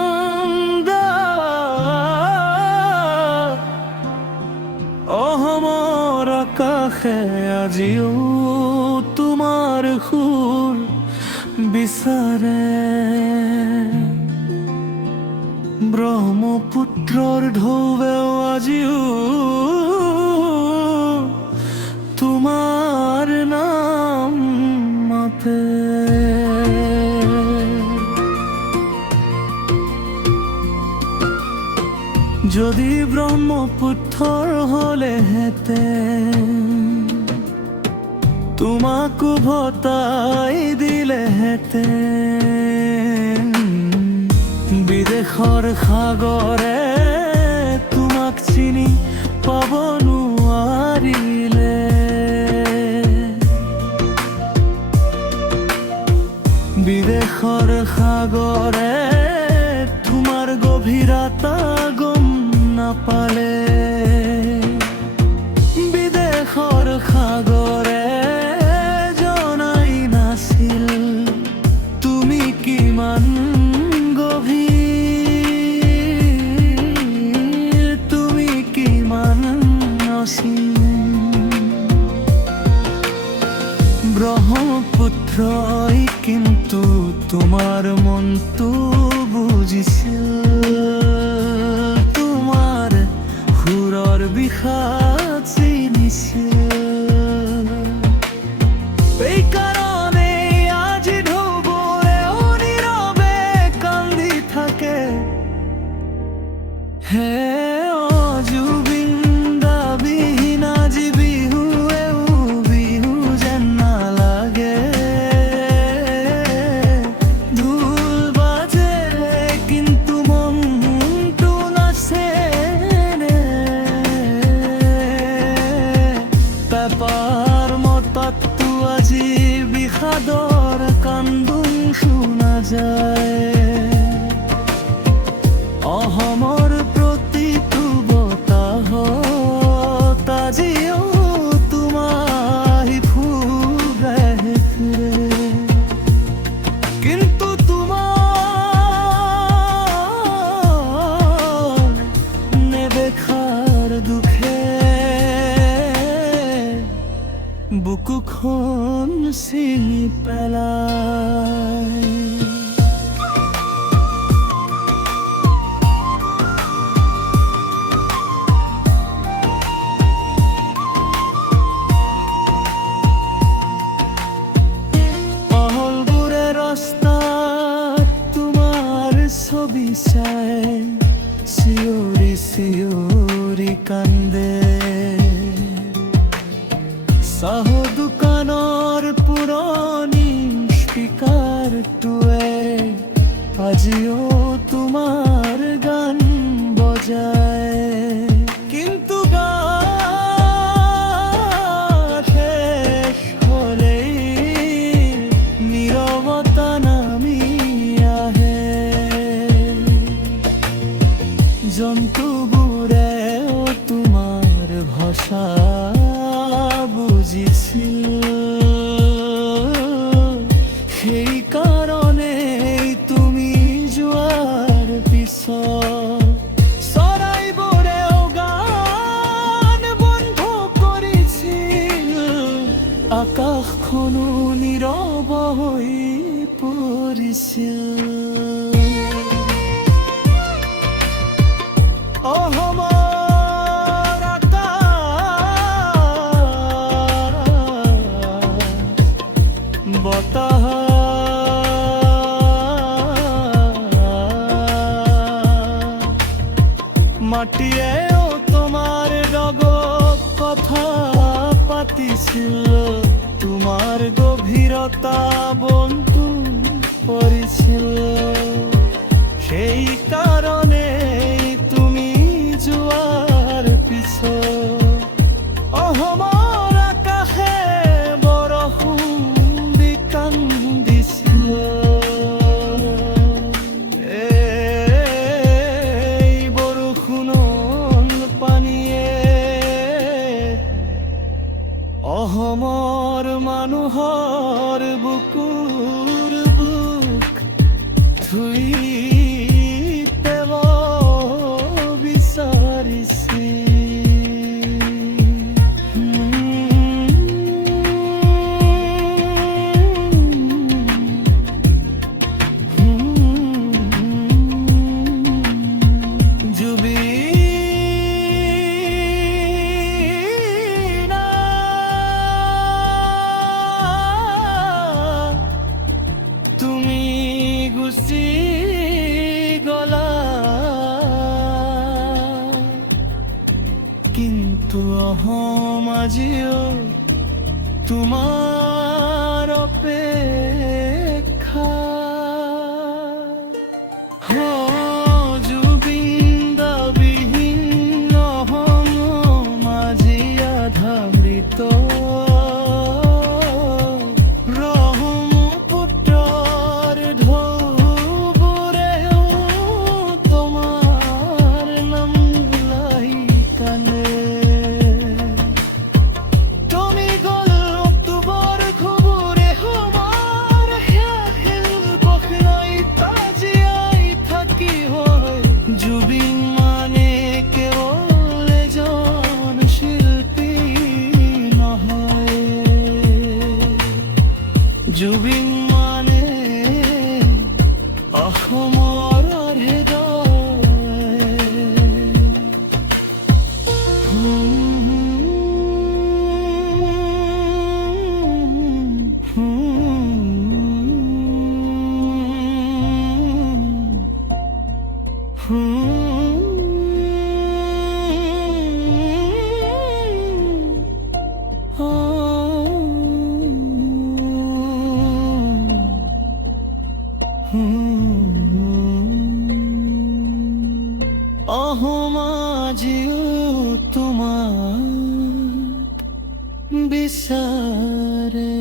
জুবিনান্দা অহমৰ আকাশে আজিও তোমাৰ সুৰ বিচাৰে। ব্ৰহ্মপুত্ৰৰ ঢৌৱেও আজিও তোমাৰ নাম মাতে। যদি ব্ৰহ্মপুত্ৰৰ হ'লেহেঁতেন তোমাকো ভতাই দিলেহেঁতেন। বিদেশৰ সাগৰে তোমাক চিনি পাব নোৱাৰিলে। বিদেশৰ সাগৰে তোমাৰ গভীৰতা গম নাপালে। বিদেশৰ সাগৰে জনাই নাছিল তুমি কিমান গভীৰ, তুমি কিমান অসীম। ব্ৰহ্মপুত্ৰই কিন্তু তোমাৰ মনটো বুজিছিল, তোমাৰ সুৰৰ বিষাদ চিনিছিল। এইকাৰণে আজি ঢৌবোৰেও নীৰৱে কান্দি থাকে। হে জুবিন দা বিহীন আজি বিহুৱেও বিহু যেন নালাগে। ঢোল বাজে কিন্তু মনটো নাচেনে। পেপাৰ মতাততো আজি বিষাদৰ কান্দোন শুনা যায়। অসমৰ প্ৰতিটো বতাহত আজিও তোমাৰ ফুৰাই ফুৰে। কিন্তু তোমাৰ নেদেখাৰ দুখে বুকুখন ছিঙি পেলায়। ছবি চাই চিঞৰি চিঞৰি কান্দে। চাহ দোকানৰ পুৰণি স্পিকাৰটোৱে আজিও তোমাৰ গান বজায়। কিন্তু গান শেষ হ'লেই নীৰৱতা নামি আহে। জন্তুবোৰেও তোমাৰ ভাষা বুজিছিল। সেইকাৰণেই তুমি যোৱাৰ পিছত চৰাইবোৰেও গান বন্ধ কৰিছিল। আকাশখনো নীৰৱ হৈ পৰিছিল। অসমৰ আকাশ বতাহ মাটিয়েও তোমাৰ লগত কথা পাতিছিল। তোমাৰ গভীৰতা বন্ধু পৰিছিল। সেই কারণে তুমি জুয়ার পিছ অহমৰ আকাশে বৰষুণ দি কান্দিছিল এই বৰষুণৰ পানীয়ে অহমৰ মানুহৰ বুকুৰ বুক ধুই পেল বিচাৰিছে তুমি গুচি গলা কিন্তু অহম আজিও তোমাৰ অপেক্ষা জুবিন দাবিহীন অহম আজি আধা মৃত জুবিন মানে কেৱল এজন শিল্পী নহয় জুবিন মানে অসমৰ অহম আজিও তোমাক বিচাৰে